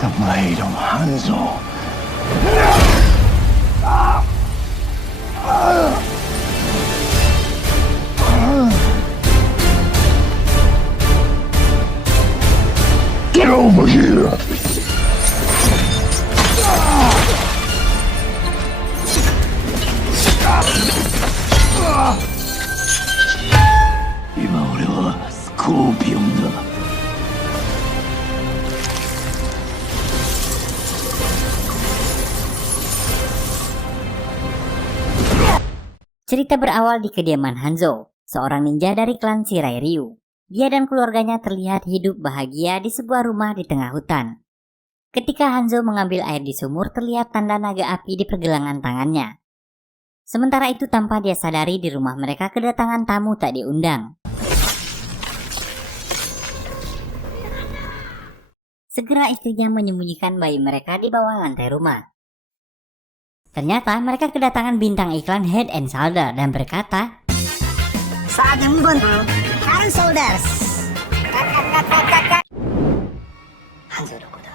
The blade of Hanzo. Get over here! Cerita berawal di kediaman Hanzo, seorang ninja dari klan Shirai Ryu. Dia dan keluarganya terlihat hidup bahagia di sebuah rumah di tengah hutan. Ketika Hanzo mengambil air di sumur, terlihat tanda naga api di pergelangan tangannya. Sementara itu tanpa dia sadari di rumah mereka kedatangan tamu tak diundang. Segera istrinya menyembunyikan bayi mereka di bawah lantai rumah. Ternyata mereka kedatangan bintang iklan Head and Shoulder dan berkata, "Saatnya membantu Head and Shoulders." Hanzo Dokuda.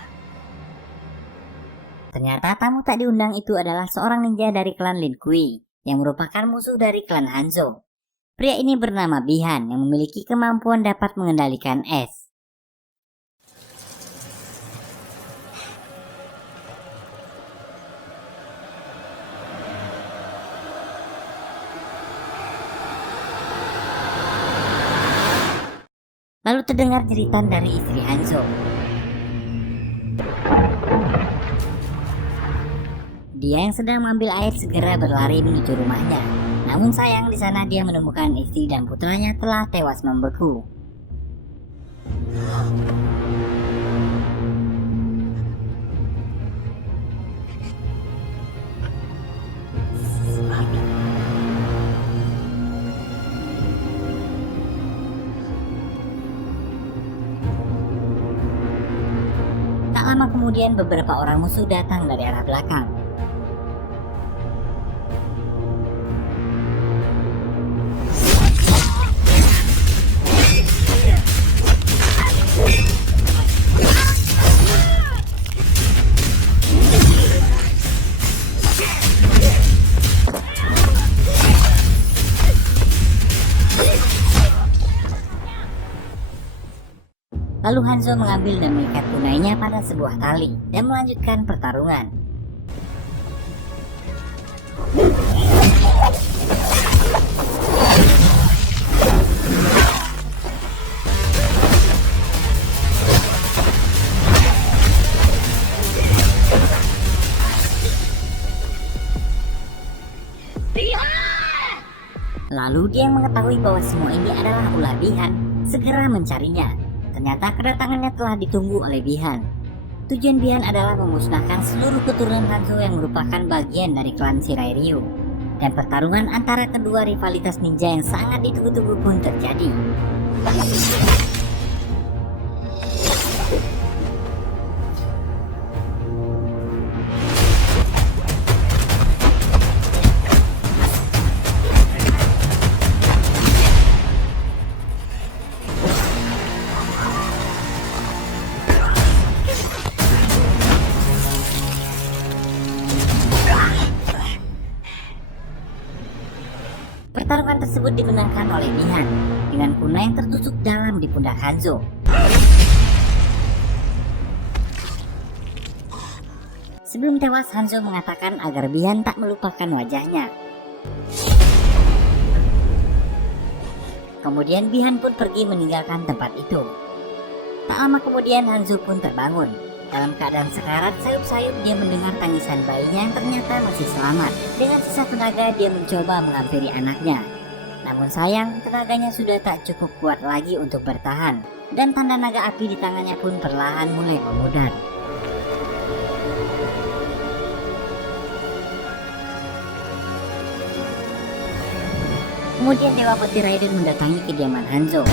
Ternyata tamu tak diundang itu adalah seorang ninja dari klan Lin Kui yang merupakan musuh dari klan Hanzo. Pria ini bernama Bihan yang memiliki kemampuan dapat mengendalikan es. Lalu terdengar jeritan dari istri Hanzo. Dia yang sedang mengambil air segera berlari menuju rumahnya. Namun sayang di sana dia menemukan istri dan putranya telah tewas membeku. Tak lama kemudian beberapa orang musuh datang dari arah belakang. Lalu Hanzo mengambil dan mengikat kunainya pada sebuah tali dan melanjutkan pertarungan. Lalu dia mengetahui bahwa semua ini adalah ulah Bihan, segera mencarinya. Ternyata kedatangannya telah ditunggu oleh Bihan. Tujuan Bihan adalah memusnahkan seluruh keturunan Hanzo yang merupakan bagian dari klan Shirai Ryu. Dan pertarungan antara kedua rivalitas ninja yang sangat ditunggu-tunggu pun terjadi. Pertarungan tersebut dimenangkan oleh Bihan dengan kunai yang tertusuk dalam di pundak Hanzo. Sebelum tewas, Hanzo mengatakan agar Bihan tak melupakan wajahnya. Kemudian Bihan pun pergi meninggalkan tempat itu. Tak lama kemudian Hanzo pun terbangun. Dalam keadaan sekarat, sayup-sayup dia mendengar tangisan bayinya yang ternyata masih selamat. Dengan sisa tenaga dia mencoba menghampiri anaknya. Namun sayang, tenaganya sudah tak cukup kuat lagi untuk bertahan. Dan tanda naga api di tangannya pun perlahan mulai memudar. Kemudian Dewa Petir Raiden mendatangi kediaman Hanzo.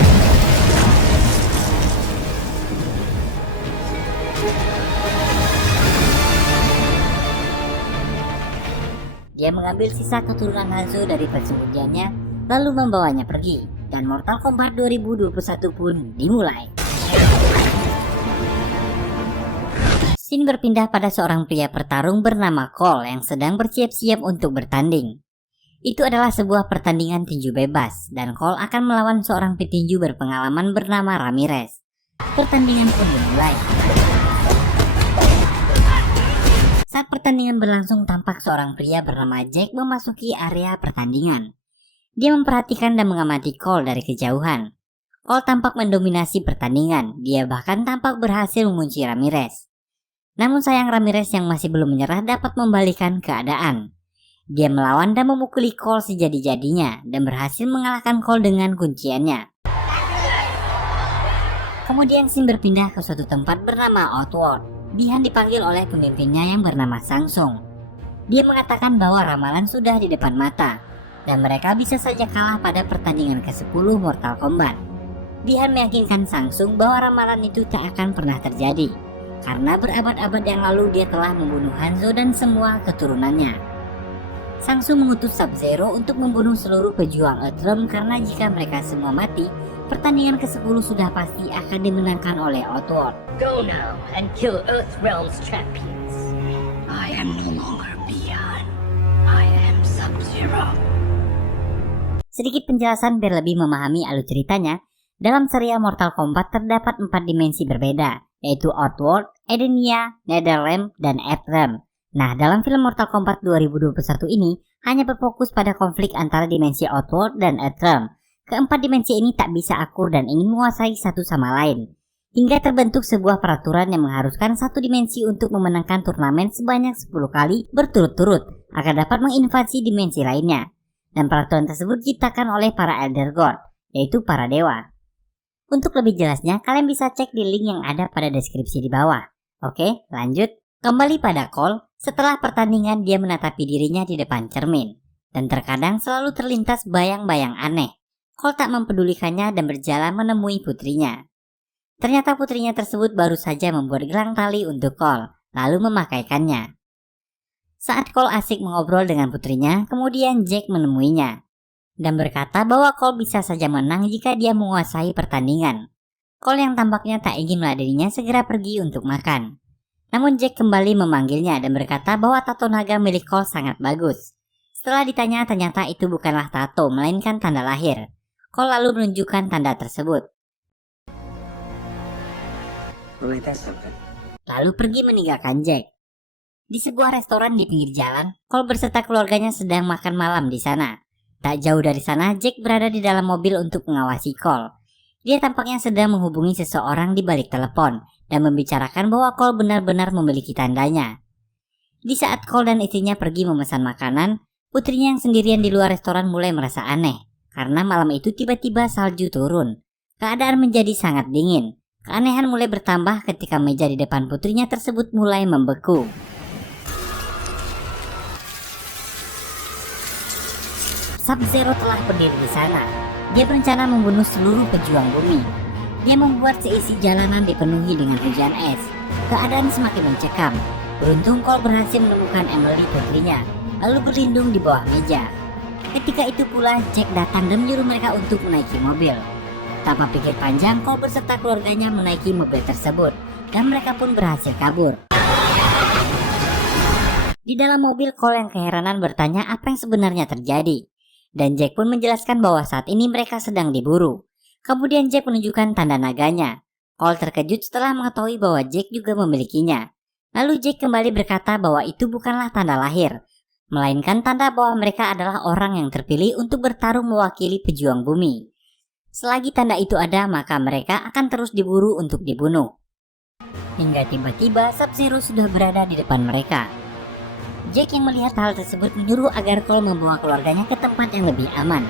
Dia mengambil sisa keturunan Hanzo dari persembunyiannya, lalu membawanya pergi, dan Mortal Kombat 2021 pun dimulai. Scene berpindah pada seorang pria pertarung bernama Cole yang sedang bersiap-siap untuk bertanding. Itu adalah sebuah pertandingan tinju bebas dan Cole akan melawan seorang petinju berpengalaman bernama Ramirez. Pertandingan pun dimulai. Saat pertandingan berlangsung, tampak seorang pria bernama Jack memasuki area pertandingan. Dia memperhatikan dan mengamati Cole dari kejauhan. Cole tampak mendominasi pertandingan, dia bahkan tampak berhasil mengunci Ramirez. Namun sayang Ramirez yang masih belum menyerah dapat membalikan keadaan. Dia melawan dan memukuli Cole sejadi-jadinya dan berhasil mengalahkan Cole dengan kunciannya. Kemudian scene berpindah ke suatu tempat bernama Outworld. Bihan dipanggil oleh pemimpinnya yang bernama Sangsung. Dia mengatakan bahwa ramalan sudah di depan mata dan mereka bisa saja kalah pada pertandingan ke-10 Mortal Kombat. Bihan meyakinkan Sangsung bahwa ramalan itu tak akan pernah terjadi karena berabad-abad yang lalu dia telah membunuh Hanzo dan semua keturunannya. Sangsung mengutus Sub-Zero untuk membunuh seluruh pejuang Earthrealm karena jika mereka semua mati, pertandingan ke-10 sudah pasti akan dimenangkan oleh Outworld. Go now and kill Earthrealm's champions. I am no longer Bihan. I am Sub-Zero. Sedikit penjelasan biar lebih memahami alur ceritanya, dalam serial Mortal Kombat terdapat 4 dimensi berbeda, yaitu Outworld, Edenia, Netherrealm, dan Earthrealm. Nah, dalam film Mortal Kombat 2021 ini hanya berfokus pada konflik antara dimensi Outworld dan Earthrealm. Keempat dimensi ini tak bisa akur dan ingin menguasai satu sama lain, hingga terbentuk sebuah peraturan yang mengharuskan satu dimensi untuk memenangkan turnamen sebanyak 10 kali berturut-turut agar dapat menginvasi dimensi lainnya. Dan peraturan tersebut diciptakan oleh para Elder God, yaitu para dewa. Untuk lebih jelasnya, kalian bisa cek di link yang ada pada deskripsi di bawah. Oke, lanjut. Kembali pada Cole, setelah pertandingan dia menatapi dirinya di depan cermin. Dan terkadang selalu terlintas bayang-bayang aneh. Cole tak mempedulikannya dan berjalan menemui putrinya. Ternyata putrinya tersebut baru saja membuat gelang tali untuk Cole, lalu memakaikannya. Saat Cole asik mengobrol dengan putrinya, kemudian Jack menemuinya dan berkata bahwa Cole bisa saja menang jika dia menguasai pertandingan. Cole yang tampaknya tak ingin meladeninya segera pergi untuk makan. Namun Jack kembali memanggilnya dan berkata bahwa tato naga milik Cole sangat bagus. Setelah ditanya, ternyata itu bukanlah tato, melainkan tanda lahir. Cole lalu menunjukkan tanda tersebut. Lalu pergi meninggalkan Jack. Di sebuah restoran di pinggir jalan, Cole berserta keluarganya sedang makan malam di sana. Tak jauh dari sana, Jack berada di dalam mobil untuk mengawasi Cole. Dia tampaknya sedang menghubungi seseorang di balik telepon dan membicarakan bahwa Cole benar-benar memiliki tandanya. Di saat Cole dan istrinya pergi memesan makanan, putrinya yang sendirian di luar restoran mulai merasa aneh karena malam itu tiba-tiba salju turun. Keadaan menjadi sangat dingin. Keanehan mulai bertambah ketika meja di depan putrinya tersebut mulai membeku. Sub-Zero telah berdiri di sana. Dia berencana membunuh seluruh pejuang bumi. Dia membuat seisi jalanan dipenuhi dengan hujan es. Keadaan semakin mencekam. Beruntung Cole berhasil menemukan Emily putrinya, lalu berlindung di bawah meja. Ketika itu pula Jack datang dan menyuruh mereka untuk menaiki mobil. Tanpa pikir panjang, Cole beserta keluarganya menaiki mobil tersebut dan mereka pun berhasil kabur. Di dalam mobil, Cole yang keheranan bertanya apa yang sebenarnya terjadi. Dan Jack pun menjelaskan bahwa saat ini mereka sedang diburu. Kemudian Jack menunjukkan tanda naganya. Cole terkejut setelah mengetahui bahwa Jack juga memilikinya. Lalu Jack kembali berkata bahwa itu bukanlah tanda lahir, melainkan tanda bahwa mereka adalah orang yang terpilih untuk bertarung mewakili pejuang bumi. Selagi tanda itu ada, maka mereka akan terus diburu untuk dibunuh. Hingga tiba-tiba Sub-Zero sudah berada di depan mereka. Jack yang melihat hal tersebut menyuruh agar Cole membawa keluarganya ke tempat yang lebih aman.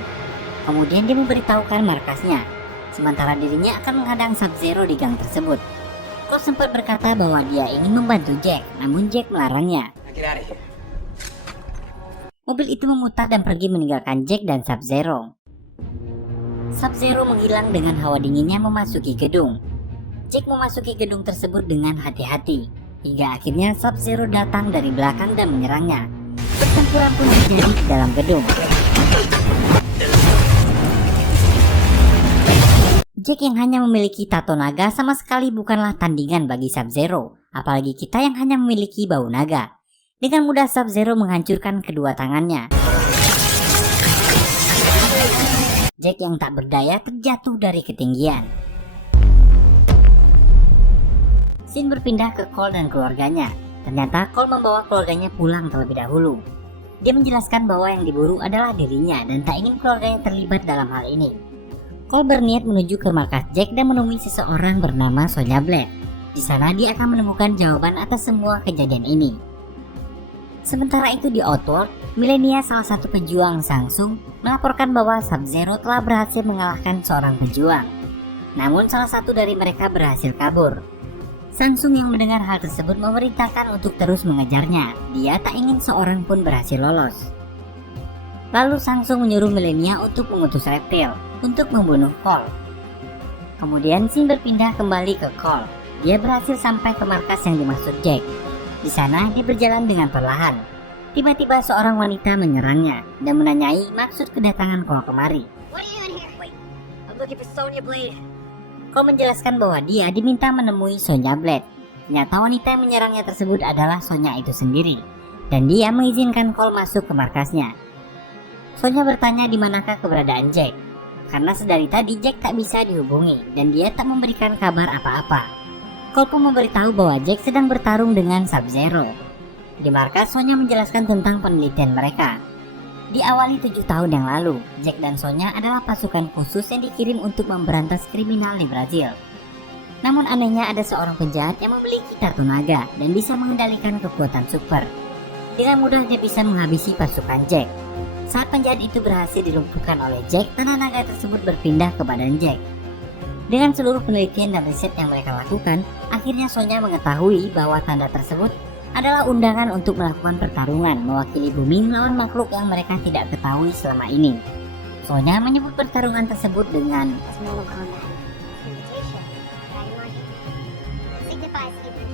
Kemudian dia memberitahukan markasnya, sementara dirinya akan menghadang Sub-Zero di gang tersebut. Cole sempat berkata bahwa dia ingin membantu Jack, namun Jack melarangnya. Mobil itu memutar dan pergi meninggalkan Jack dan Sub-Zero. Sub-Zero menghilang dengan hawa dinginnya memasuki gedung. Jack memasuki gedung tersebut dengan hati-hati. Hingga akhirnya Sub-Zero datang dari belakang dan menyerangnya. Pertempuran pun terjadi di dalam gedung. Jack yang hanya memiliki tato naga sama sekali bukanlah tandingan bagi Sub-Zero, apalagi kita yang hanya memiliki bau naga. Dengan mudah Sub-Zero menghancurkan kedua tangannya. Jack yang tak berdaya terjatuh dari ketinggian. Scene berpindah ke Cole dan keluarganya. Ternyata Cole membawa keluarganya pulang terlebih dahulu. Dia menjelaskan bahwa yang diburu adalah dirinya dan tak ingin keluarganya terlibat dalam hal ini. Cole berniat menuju ke markas Jack dan menemui seseorang bernama Sonya Blade. Di sana dia akan menemukan jawaban atas semua kejadian ini. Sementara itu di Outworld, Millennia, salah satu pejuang Samsung, melaporkan bahwa Sub-Zero telah berhasil mengalahkan seorang pejuang. Namun salah satu dari mereka berhasil kabur. Samsung yang mendengar hal tersebut memerintahkan untuk terus mengejarnya. Dia tak ingin seorang pun berhasil lolos. Lalu Samsung menyuruh Millennia untuk mengutus Reptil untuk membunuh Cole. Kemudian scene berpindah kembali ke Cole. Dia berhasil sampai ke markas yang dimaksud Jack. Di sana dia berjalan dengan perlahan. Tiba-tiba seorang wanita menyerangnya dan menanyai maksud kedatangan Cole kemari. What are you in here? Wait, I'm looking for Sonya Blade. Cole menjelaskan bahwa dia diminta menemui Sonya Blade. Ternyata wanita yang menyerangnya tersebut adalah Sonya itu sendiri, dan dia mengizinkan Cole masuk ke markasnya. Sonya bertanya di manakah keberadaan Jack, karena sedari tadi Jack tak bisa dihubungi dan dia tak memberikan kabar apa-apa. Cole pun memberitahu bahwa Jack sedang bertarung dengan Sub-Zero. Di markas, Sonya menjelaskan tentang penelitian mereka. Diawali 7 tahun yang lalu, Jack dan Sonya adalah pasukan khusus yang dikirim untuk memberantas kriminal di Brazil. Namun anehnya ada seorang penjahat yang memiliki tato naga dan bisa mengendalikan kekuatan super. Dengan mudah dia bisa menghabisi pasukan Jack. Saat penjahat itu berhasil dilumpuhkan oleh Jack, tanah naga tersebut berpindah ke badan Jack. Dengan seluruh penelitian dan riset yang mereka lakukan, akhirnya Sonya mengetahui bahwa tanda tersebut adalah undangan untuk melakukan pertarungan mewakili bumi melawan makhluk yang mereka tidak ketahui selama ini. Sonya menyebut pertarungan tersebut dengan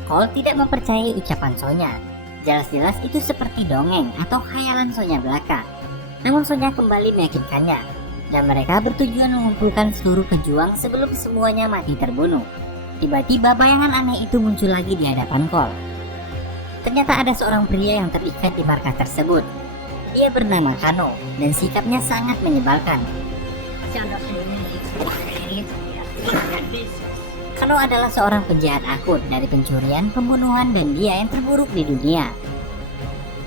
Cole tidak mempercayai ucapan Sonya. Jelas-jelas itu seperti dongeng atau khayalan Sonya belaka. Namun Sonya kembali meyakinkannya, dan mereka bertujuan mengumpulkan seluruh pejuang sebelum semuanya mati terbunuh. Tiba-tiba bayangan aneh itu muncul lagi di hadapan Cole. Ternyata ada seorang pria yang terikat di markas tersebut. Dia bernama Kano dan sikapnya sangat menyebalkan. Kano adalah seorang penjahat akut dari pencurian, pembunuhan, dan dia yang terburuk di dunia.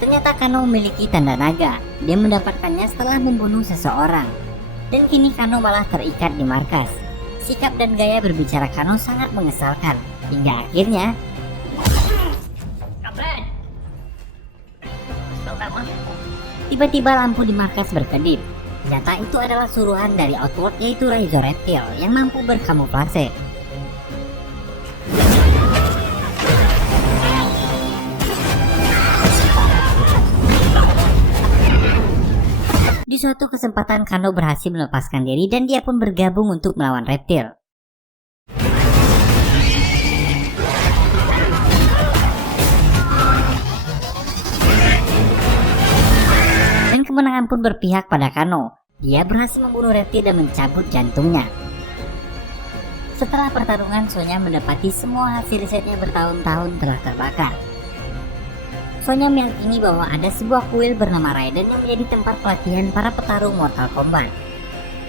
Ternyata Kano memiliki tanda naga. Dia mendapatkannya setelah membunuh seseorang. Dan kini Kano malah terikat di markas. Sikap dan gaya berbicara Kano sangat mengesalkan. Hingga akhirnya tiba-tiba lampu di markas berkedip. Ternyata itu adalah suruhan dari Outworld, yaitu Razor Reptil yang mampu berkamuflase. Di suatu kesempatan Kano berhasil melepaskan diri dan dia pun bergabung untuk melawan Reptil. Dan kemenangan pun berpihak pada Kano. Dia berhasil membunuh Reptil dan mencabut jantungnya. Setelah pertarungan, Sonya mendapati semua hasil risetnya bertahun-tahun telah terbakar. Sonya meyakini bahwa ada sebuah kuil bernama Raiden yang menjadi tempat pelatihan para petarung Mortal Kombat.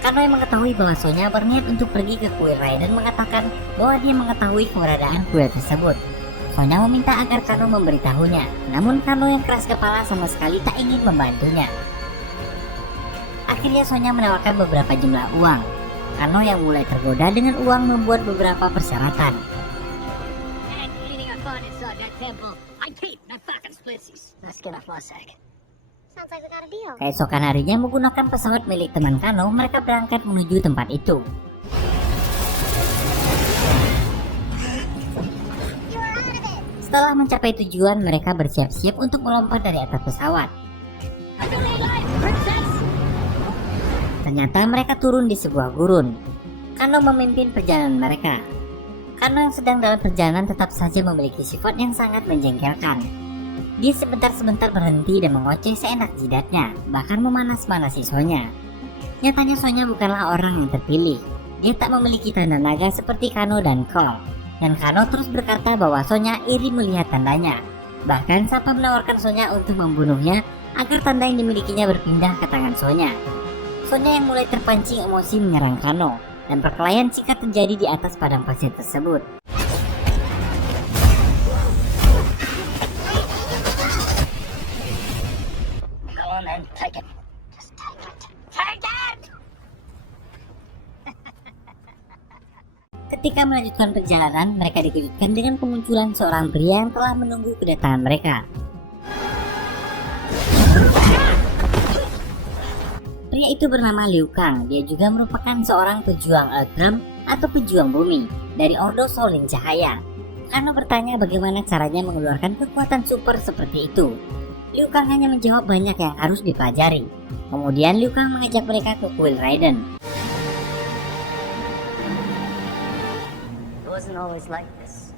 Kano yang mengetahui bahwa Sonya berniat untuk pergi ke kuil Raiden mengatakan bahwa dia mengetahui keberadaan kuil tersebut. Sonya meminta agar Kano memberitahunya, namun Kano yang keras kepala sama sekali tak ingin membantunya. Akhirnya Sonya menawarkan beberapa jumlah uang. Kano yang mulai tergoda dengan uang membuat beberapa persyaratan. Keesokan harinya menggunakan pesawat milik teman Kano, mereka berangkat menuju tempat itu. Setelah mencapai tujuan, mereka bersiap-siap untuk melompat dari atas pesawat. Ternyata mereka turun di sebuah gurun. Kano memimpin perjalanan mereka. Kano yang sedang dalam perjalanan tetap saja memiliki sifat yang sangat menjengkelkan. Dia sebentar-sebentar berhenti dan mengoceh seenak jidatnya, bahkan memanas-manasi Sonya. Nyatanya Sonya bukanlah orang yang terpilih. Dia tak memiliki tanda naga seperti Kano dan Cole. Dan Kano terus berkata bahwa Sonya iri melihat tandanya. Bahkan sampai menawarkan Sonya untuk membunuhnya agar tanda yang dimilikinya berpindah ke tangan Sonya. Sonya yang mulai terpancing emosi menyerang Kano, dan perkelahian singkat terjadi di atas padang pasir tersebut. Go on then, take it. Just take it! Ketika melanjutkan perjalanan, mereka dikejutkan dengan kemunculan seorang pria yang telah menunggu kedatangan mereka. Pria itu bernama Liu Kang. Dia juga merupakan seorang pejuang Earthrealm atau pejuang bumi dari Ordo Shaolin Cahaya. Kano bertanya bagaimana caranya mengeluarkan kekuatan super seperti itu. Liu Kang hanya menjawab banyak yang harus dipelajari. Kemudian Liu Kang mengajak mereka ke kuil Raiden. It wasn't always like this.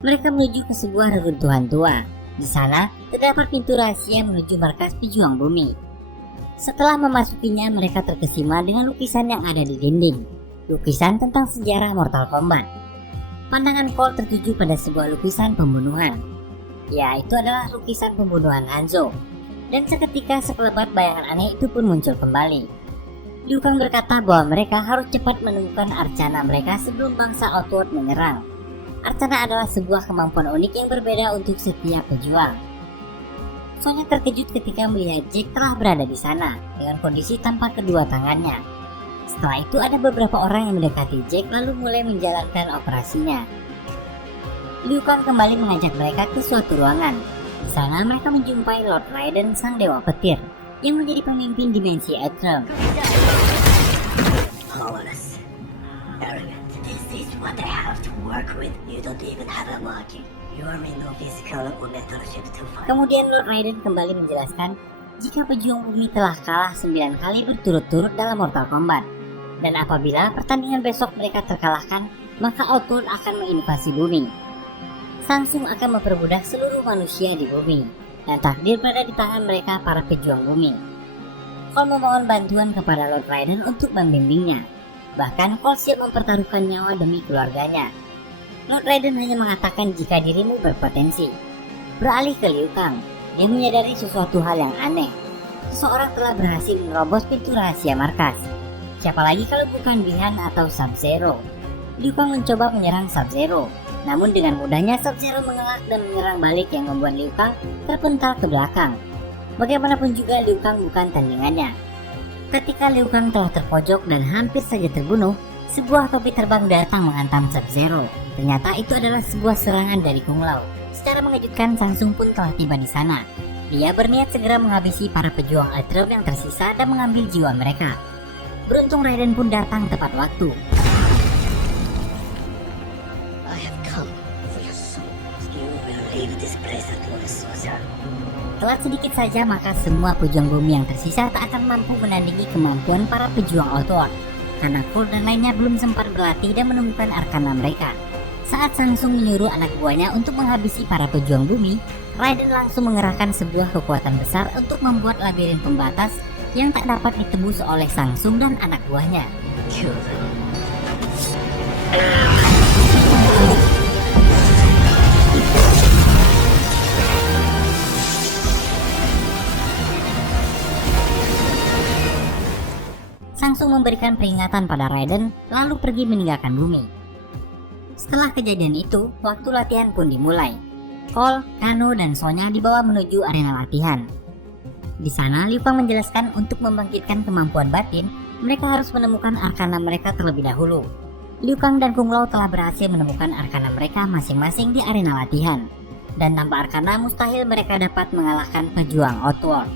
Mereka menuju ke sebuah reruntuhan tua. Di sana terdapat pintu rahasia menuju markas pejuang bumi. Setelah memasukinya, mereka terkesima dengan lukisan yang ada di dinding. Lukisan tentang sejarah Mortal Kombat. Pandangan Cole tertuju pada sebuah lukisan pembunuhan. Ya, itu adalah lukisan pembunuhan Hanzo. Dan seketika sekelebat bayangan aneh itu pun muncul kembali. Liu Kang berkata bahwa mereka harus cepat menemukan Arcana mereka sebelum bangsa Outworld menyerang. Arcana adalah sebuah kemampuan unik yang berbeda untuk setiap pejuang. Sonya terkejut ketika melihat Jack telah berada di sana dengan kondisi tanpa kedua tangannya. Setelah itu ada beberapa orang yang mendekati Jack lalu mulai menjalankan operasinya. Liu Kang kembali mengajak mereka ke suatu ruangan. Di sana mereka menjumpai Lord Raiden, sang dewa petir, yang menjadi pemimpin dimensi Earthrealm. Powerless. Arrogant. This is what I have to work with. You don't even have a marking. You are in no physical or mental shape to fight. Kemudian Lord Raiden kembali menjelaskan jika pejuang bumi telah kalah 9 kali berturut-turut dalam Mortal Kombat. Dan apabila pertandingan besok mereka terkalahkan, maka Outworld akan menginvasi bumi. Samsung akan memperbudak seluruh manusia di bumi, dan takdir berada di tangan mereka para pejuang bumi. Cole memohon bantuan kepada Lord Raiden untuk membimbingnya. Bahkan Cole siap mempertaruhkan nyawa demi keluarganya. Lord Raiden hanya mengatakan jika dirimu berpotensi. Beralih ke Liu Kang, dia menyadari sesuatu hal yang aneh. Seseorang telah berhasil menerobos pintu rahasia markas. Siapa lagi kalau bukan Bihan atau Sub-Zero? Liu Kang mencoba menyerang Sub-Zero, namun dengan mudahnya Sub-Zero mengelak dan menyerang balik yang membuat Liu Kang terpental ke belakang. Bagaimanapun juga Liu Kang bukan tandingannya. Ketika Liu Kang telah terpojok dan hampir saja terbunuh, sebuah topi terbang datang menghantam Sub-Zero. Ternyata itu adalah sebuah serangan dari Kung Lao. Secara mengejutkan, Samsung pun telah tiba di sana. Dia berniat segera menghabisi para pejuang Earthrealm yang tersisa dan mengambil jiwa mereka. Beruntung Raiden pun datang tepat waktu. I have come for your souls. You will leave this place at once, Soldier. Telat sedikit saja maka semua pejuang bumi yang tersisa tak akan mampu menandingi kemampuan para pejuang Outworld. Karena Cole dan lainnya belum sempat berlatih dan menemukan arkana mereka. Saat Samsung menyuruh anak buahnya untuk menghabisi para pejuang bumi, Raiden langsung mengerahkan sebuah kekuatan besar untuk membuat labirin pembatas yang tak dapat ditembus oleh Samsung dan anak buahnya. Kill them. Samsung memberikan peringatan pada Raiden lalu pergi meninggalkan bumi. Setelah kejadian itu, waktu latihan pun dimulai. Cole, Kano, dan Sonya dibawa menuju arena latihan. Di sana, Liu Kang menjelaskan untuk membangkitkan kemampuan batin, mereka harus menemukan arkana mereka terlebih dahulu. Liu Kang dan Kung Lao telah berhasil menemukan arkana mereka masing-masing di arena latihan. Dan tanpa arkana mustahil mereka dapat mengalahkan pejuang Outworld.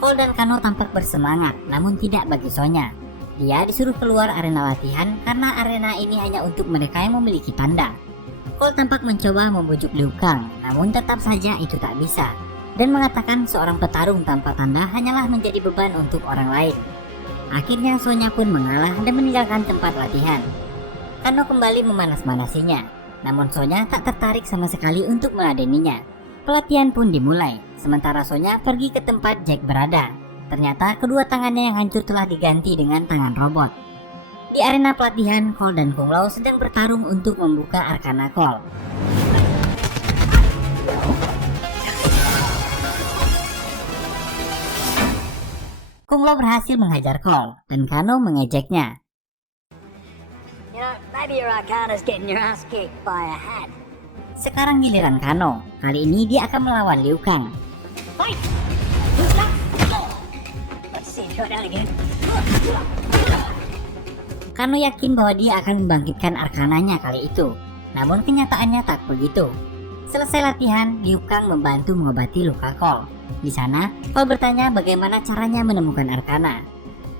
Cole dan Kano tampak bersemangat, namun tidak bagi Sonya. Dia disuruh keluar arena latihan karena arena ini hanya untuk mereka yang memiliki tanda. Cole tampak mencoba membujuk Liu Kang, namun tetap saja itu tak bisa. Dan mengatakan seorang petarung tanpa tanda hanyalah menjadi beban untuk orang lain. Akhirnya Sonya pun mengalah dan meninggalkan tempat latihan. Kano kembali memanas-manasinya, namun Sonya tak tertarik sama sekali untuk meladeninya. Pelatihan pun dimulai, sementara Sonya pergi ke tempat Jack berada. Ternyata kedua tangannya yang hancur telah diganti dengan tangan robot. Di arena pelatihan, Cole dan Kung Lao sedang bertarung untuk membuka Arcana Call. Kung Lao berhasil menghajar Cole dan Kano mengejeknya. You know, maybe your Arcana's getting your ass kicked by a hat. Sekarang giliran Kano. Kali ini dia akan melawan Liu Kang. Fight! Who's that? Let's see, try that again. Kano yakin bahwa dia akan membangkitkan arkananya kali itu. Namun kenyataannya tak begitu. Selesai latihan, Liu Kang membantu mengobati luka Cole. Di sana, Cole bertanya bagaimana caranya menemukan arkana.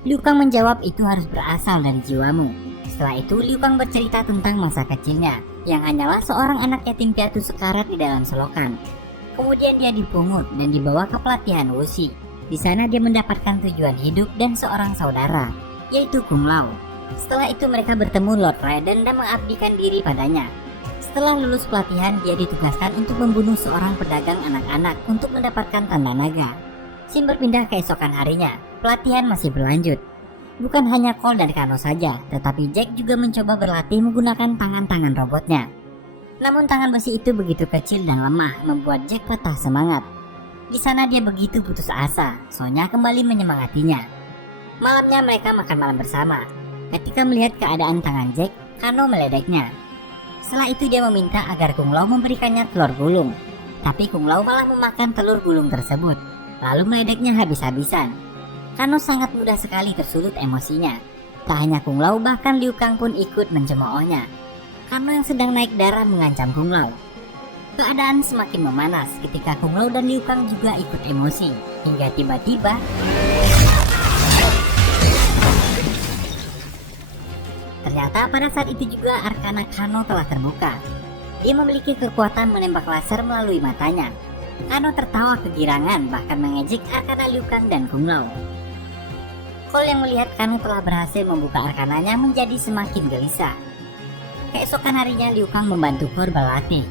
Liu Kang menjawab itu harus berasal dari jiwamu. Setelah itu, Liu Kang bercerita tentang masa kecilnya, yang hanyalah seorang anak yatim piatu sekarat di dalam selokan. Kemudian dia dipungut dan dibawa ke pelatihan Wuxi. Di sana dia mendapatkan tujuan hidup dan seorang saudara, yaitu Kung Lao. Setelah itu mereka bertemu Lord Raiden dan mengabdikan diri padanya. Setelah lulus pelatihan, dia ditugaskan untuk membunuh seorang pedagang anak-anak untuk mendapatkan tanda naga. Scene berpindah keesokan harinya. Pelatihan masih berlanjut. Bukan hanya Cole dan Kano saja, tetapi Jack juga mencoba berlatih menggunakan tangan-tangan robotnya. Namun tangan besi itu begitu kecil dan lemah, membuat Jack patah semangat. Di sana dia begitu putus asa. Sonya kembali menyemangatinya. Malamnya mereka makan malam bersama. Ketika melihat keadaan tangan Jack, Kano meledeknya. Setelah itu dia meminta agar Kung Lao memberikannya telur gulung. Tapi Kung Lao malah memakan telur gulung tersebut, lalu meledeknya habis-habisan. Kano sangat mudah sekali tersulut emosinya. Tak hanya Kung Lao, bahkan Liu Kang pun ikut mencemoohnya. Kano yang sedang naik darah mengancam Kung Lao. Keadaan semakin memanas ketika Kung Lao dan Liu Kang juga ikut emosi. Hingga tiba-tiba ternyata pada saat itu juga arkana Kano telah terbuka. Dia memiliki kekuatan menembak laser melalui matanya. Kano tertawa kegirangan, bahkan mengejek arkana Liu Kang dan Kung Lao. Cole yang melihat Kano telah berhasil membuka arkananya menjadi semakin gelisah. Keesokan harinya Liu Kang membantu Cole berlatih.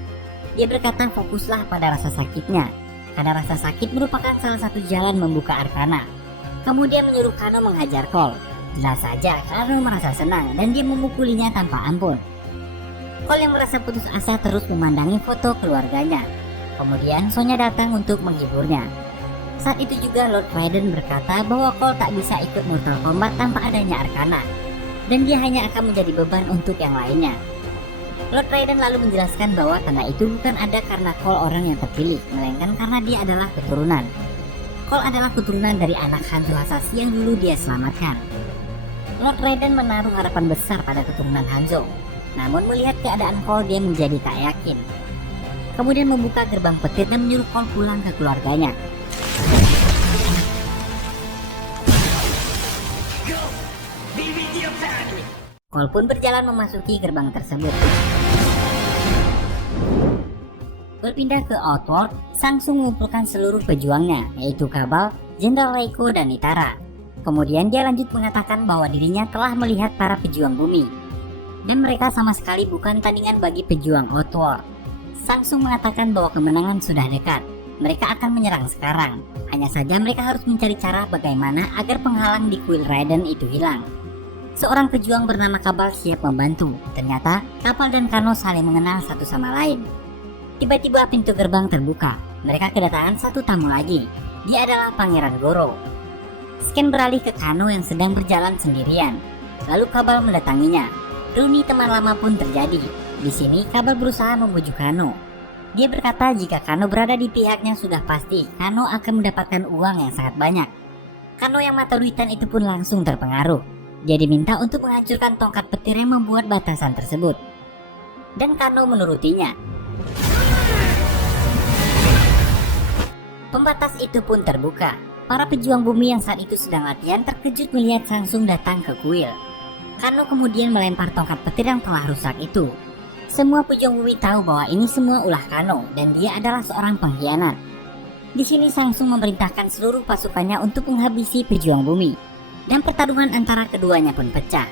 Dia berkata fokuslah pada rasa sakitnya, karena rasa sakit merupakan salah satu jalan membuka arkana. Kemudian menyuruh Kano menghajar Cole. Jelas saja Kano merasa senang dan dia memukulinya tanpa ampun. Cole yang merasa putus asa terus memandangi foto keluarganya. Kemudian Sonya datang untuk menghiburnya. Saat itu juga Lord Raiden berkata bahwa Cole tak bisa ikut Mortal Kombat tanpa adanya arkana, dan dia hanya akan menjadi beban untuk yang lainnya. Lord Raiden lalu menjelaskan bahwa tanda itu bukan ada karena Cole orang yang terpilih, melainkan karena dia adalah keturunan. Cole adalah keturunan dari anak Hanzo Hasashi yang dulu dia selamatkan. Lord Raiden menaruh harapan besar pada keturunan Hanzo. Namun melihat keadaan Cole, dia menjadi tak yakin. Kemudian membuka gerbang petir dan menyuruh Cole pulang ke keluarganya. Cole pun berjalan memasuki gerbang tersebut. Berpindah ke Outworld, Samsung mengumpulkan seluruh pejuangnya, yaitu Kabal, Jenderal Reiko, dan Nitara. Kemudian dia lanjut mengatakan bahwa dirinya telah melihat para pejuang bumi, dan mereka sama sekali bukan tandingan bagi pejuang Outworld. Samsung mengatakan bahwa kemenangan sudah dekat. Mereka akan menyerang sekarang. Hanya saja mereka harus mencari cara bagaimana agar penghalang di kuil Raiden itu hilang. Seorang pejuang bernama Kabal siap membantu. Ternyata Kabal dan Kano saling mengenal satu sama lain. Tiba-tiba pintu gerbang terbuka. Mereka kedatangan satu tamu lagi. Dia adalah Pangeran Goro. Scan beralih ke Kano yang sedang berjalan sendirian. Lalu Kabal mendatanginya. Reuni teman lama pun terjadi. Di sini Kabal berusaha membujuk Kano. Dia berkata jika Kano berada di pihaknya sudah pasti Kano akan mendapatkan uang yang sangat banyak. Kano yang mata duitan itu pun langsung terpengaruh. Dia diminta untuk menghancurkan tongkat petir yang membuat batasan tersebut. Dan Kano menurutinya. Pembatas itu pun terbuka. Para pejuang bumi yang saat itu sedang latihan terkejut melihat Samsung datang ke kuil. Kano kemudian melempar tongkat petir yang telah rusak itu. Semua pejuang bumi tahu bahwa ini semua ulah Kano dan dia adalah seorang pengkhianat. Di sini Samsung memerintahkan seluruh pasukannya untuk menghabisi pejuang bumi. Dan pertarungan antara keduanya pun pecah.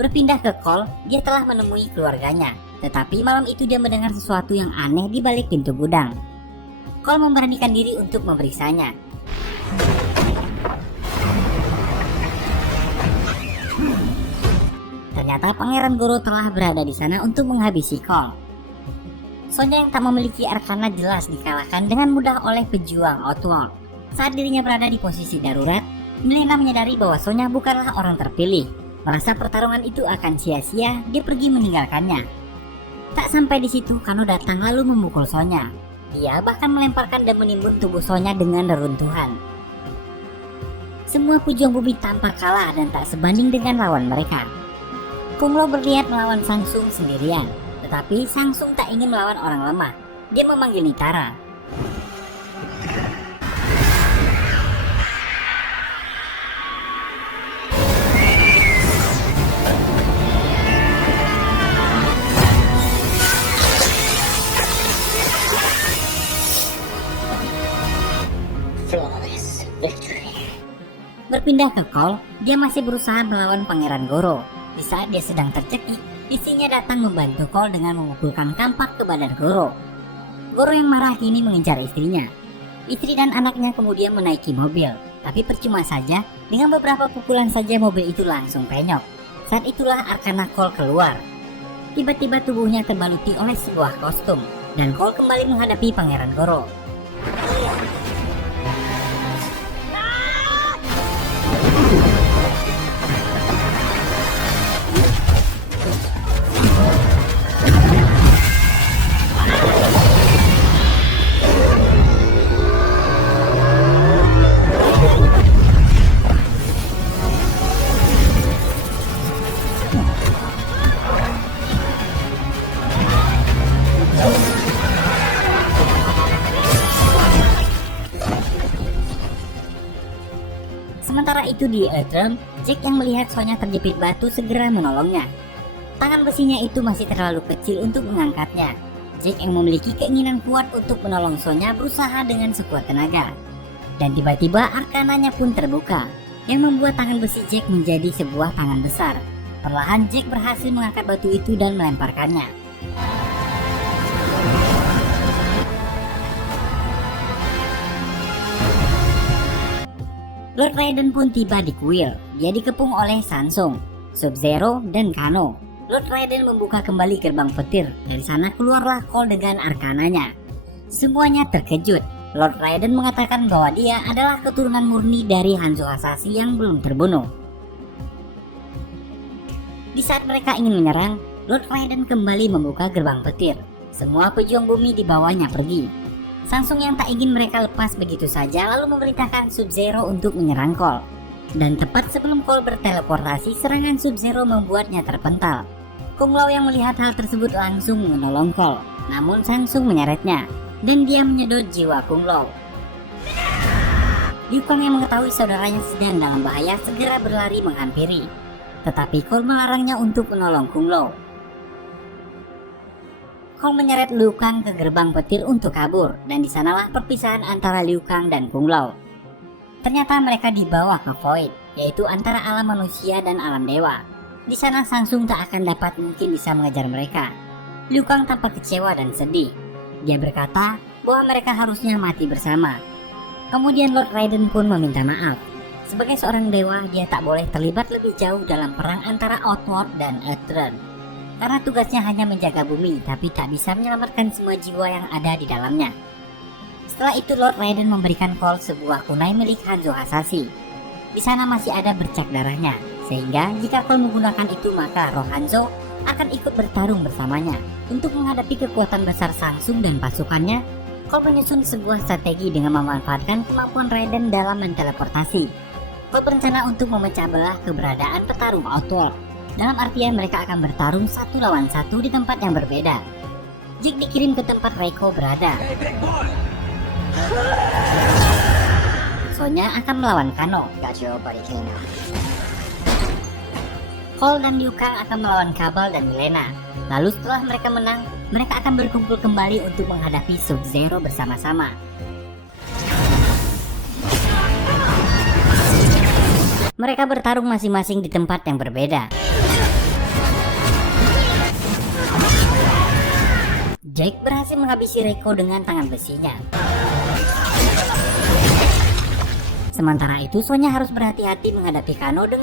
Berpindah ke Cole, dia telah menemui keluarganya. Tetapi malam itu dia mendengar sesuatu yang aneh di balik pintu gudang. Cole memberanikan diri untuk memeriksanya. Ternyata Pangeran Goro telah berada di sana untuk menghabisi Cole. Sonya yang tak memiliki arkana jelas dikalahkan dengan mudah oleh pejuang Outworld. Saat dirinya berada di posisi darurat, Milena menyadari bahwa Sonya bukanlah orang terpilih. Merasa pertarungan itu akan sia-sia, dia pergi meninggalkannya. Tak sampai di situ, Kano datang lalu memukul Sonya. Dia bahkan melemparkan dan menimbun tubuh Sonya dengan reruntuhan. Semua pejuang bumi tampak kalah dan tak sebanding dengan lawan mereka. Kung Lao berniat melawan Sang Sung sendirian, tetapi Sang Sung tak ingin melawan orang lemah. Dia memanggil Nitara. Flawless victory. Berpindah ke Cole, dia masih berusaha melawan Pangeran Goro. Di saat dia sedang tercekik, istrinya datang membantu Cole dengan memukulkan kampak ke badan Goro. Goro yang marah kini mengejar istrinya. Istri dan anaknya kemudian menaiki mobil, tapi percuma saja, dengan beberapa pukulan saja mobil itu langsung penyok. Saat itulah arkana Cole keluar. Tiba-tiba tubuhnya terbaluti oleh sebuah kostum, dan Cole kembali menghadapi Pangeran Goro. Sementara itu di Earthrealm, Jack yang melihat Sonya terjepit batu segera menolongnya. Tangan besinya itu masih terlalu kecil untuk mengangkatnya. Jack yang memiliki keinginan kuat untuk menolong Sonya berusaha dengan sekuat tenaga. Dan tiba-tiba arkananya pun terbuka, yang membuat tangan besi Jack menjadi sebuah tangan besar. Perlahan Jack berhasil mengangkat batu itu dan melemparkannya. Lord Raiden pun tiba di kuil. Dia dikepung oleh Sansung, Sub-Zero, dan Kano. Lord Raiden membuka kembali gerbang petir. Dari sana keluarlah Cole dengan arkananya. Semuanya terkejut. Lord Raiden mengatakan bahwa dia adalah keturunan murni dari Hanzo Hasashi yang belum terbunuh. Di saat mereka ingin menyerang, Lord Raiden kembali membuka gerbang petir. Semua pejuang bumi di bawahnya pergi. Sansung yang tak ingin mereka lepas begitu saja lalu memerintahkan Sub-Zero untuk menyerang Cole. Dan tepat sebelum Cole berteleportasi, serangan Sub-Zero membuatnya terpental. Kung Lao yang melihat hal tersebut langsung menolong Cole. Namun Sansung menyeretnya, dan dia menyedot jiwa Kung Lao. Liu Kang yang mengetahui saudaranya sedang dalam bahaya segera berlari menghampiri. Tetapi Cole melarangnya untuk menolong Kung Lao. Cole menyeret Liu Kang ke gerbang petir untuk kabur, dan disanalah perpisahan antara Liu Kang dan Kung Lao. Ternyata mereka dibawa ke Void, yaitu antara alam manusia dan alam dewa. Di sana Sansung tak akan dapat mungkin bisa mengejar mereka. Liu Kang tampak kecewa dan sedih. Dia berkata bahwa mereka harusnya mati bersama. Kemudian Lord Raiden pun meminta maaf. Sebagai seorang dewa, dia tak boleh terlibat lebih jauh dalam perang antara Outworld dan Earthrealm. Karena tugasnya hanya menjaga bumi, tapi tak bisa menyelamatkan semua jiwa yang ada di dalamnya. Setelah itu Lord Raiden memberikan Cole sebuah kunai milik Hanzo Hasashi. Di sana masih ada bercak darahnya, sehingga jika Cole menggunakan itu maka roh Hanzo akan ikut bertarung bersamanya. Untuk menghadapi kekuatan besar Sansung dan pasukannya, Cole menyusun sebuah strategi dengan memanfaatkan kemampuan Raiden dalam menteleportasi. Cole berencana untuk memecah belah keberadaan petarung Outworld. Dalam artian mereka akan bertarung satu lawan satu di tempat yang berbeda. Jack dikirim ke tempat Reiko berada. Sonya akan melawan Kano. Got your buddy Kano. Cole dan Liu Kang akan melawan Kabal dan Milena. Lalu setelah mereka menang, mereka akan berkumpul kembali untuk menghadapi Sub-Zero bersama-sama. Mereka bertarung masing-masing di tempat yang berbeda. Jack berhasil menghabisi Reiko dengan tangan besinya. Sementara itu Sonya harus berhati-hati menghadapi Kano dengan